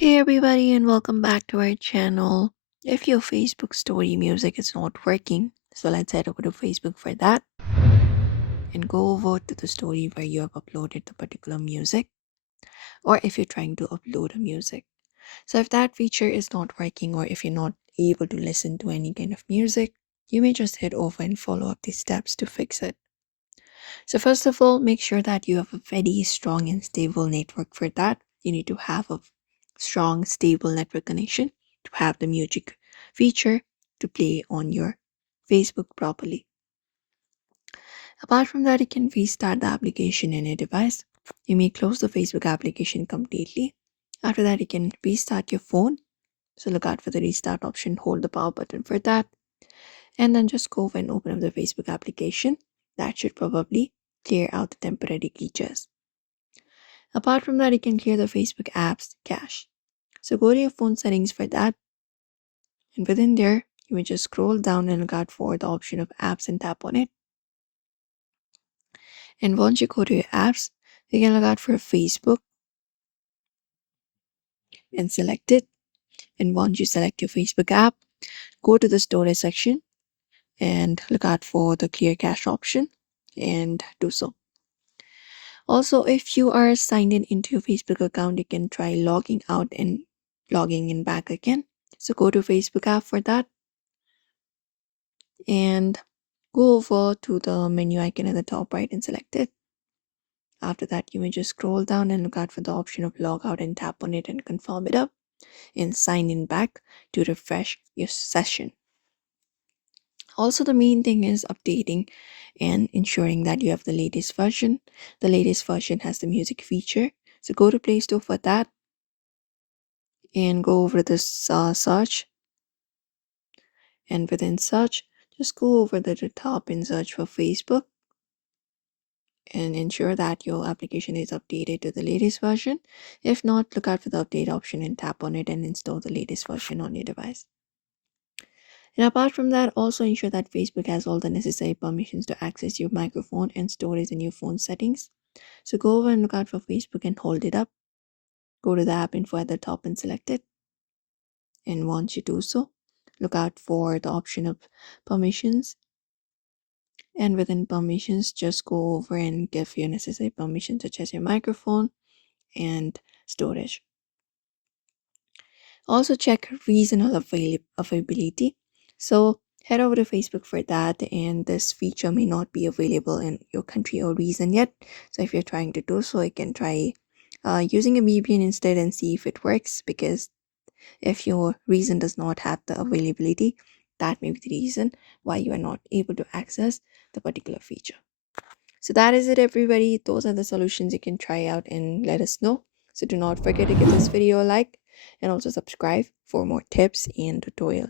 Hey everybody, and welcome back to our channel. If your Facebook story music is not working, so let's head over to Facebook for that and go over to the story where you have uploaded the particular music, or if you're trying to upload a music. So if that feature is not working, or if you're not able to listen to any kind of music, you may just head over and follow up these steps to fix it. So first of all, make sure that you have a very strong and stable network. For that, you need to have a strong, stable network connection to have the music feature to play on your Facebook properly. Apart from that, you can restart the application in your device. You may close the Facebook application completely. After that, you can restart your phone. So look out for the restart option, hold the power button for that, and then just go and open up the Facebook application. That should probably clear out the temporary glitches. Apart from that, you can clear the Facebook apps cache. So go to your phone settings for that, and within there, you may just scroll down and look out for the option of apps and tap on it. And once you go to your apps, you can look out for Facebook and select it. And once you select your Facebook app, go to the storage section and look out for the clear cache option and do so. Also, if you are signed in into your Facebook account, you can try logging out and logging in back again. So go to Facebook app for that and go over to the menu icon at the top right and select it. After that, you may just scroll down and look out for the option of log out and tap on it and confirm it up and sign in back to refresh your session. Also, the main thing is updating and ensuring that you have the latest version. The latest version has the music feature. So go to Play Store for that and go over this search. And within search, just go over the top and search for Facebook and ensure that your application is updated to the latest version. If not, look out for the update option and tap on it and install the latest version on your device. And apart from that, also ensure that Facebook has all the necessary permissions to access your microphone and storage in your phone settings. So go over and look out for Facebook and hold it up. Go to the app info at the top and select it. And once you do so, look out for the option of permissions. And within permissions, just go over and give your necessary permissions such as your microphone and storage. Also check regional availability. So head over to Facebook for that, and this feature may not be available in your country or region yet. So if you're trying to do so, you can try using a VPN instead and see if it works, because if your region does not have the availability, that may be the reason why you are not able to access the particular feature. So that is it, everybody. Those are the solutions you can try out and let us know. So do not forget to give this video a like and also subscribe for more tips and tutorials.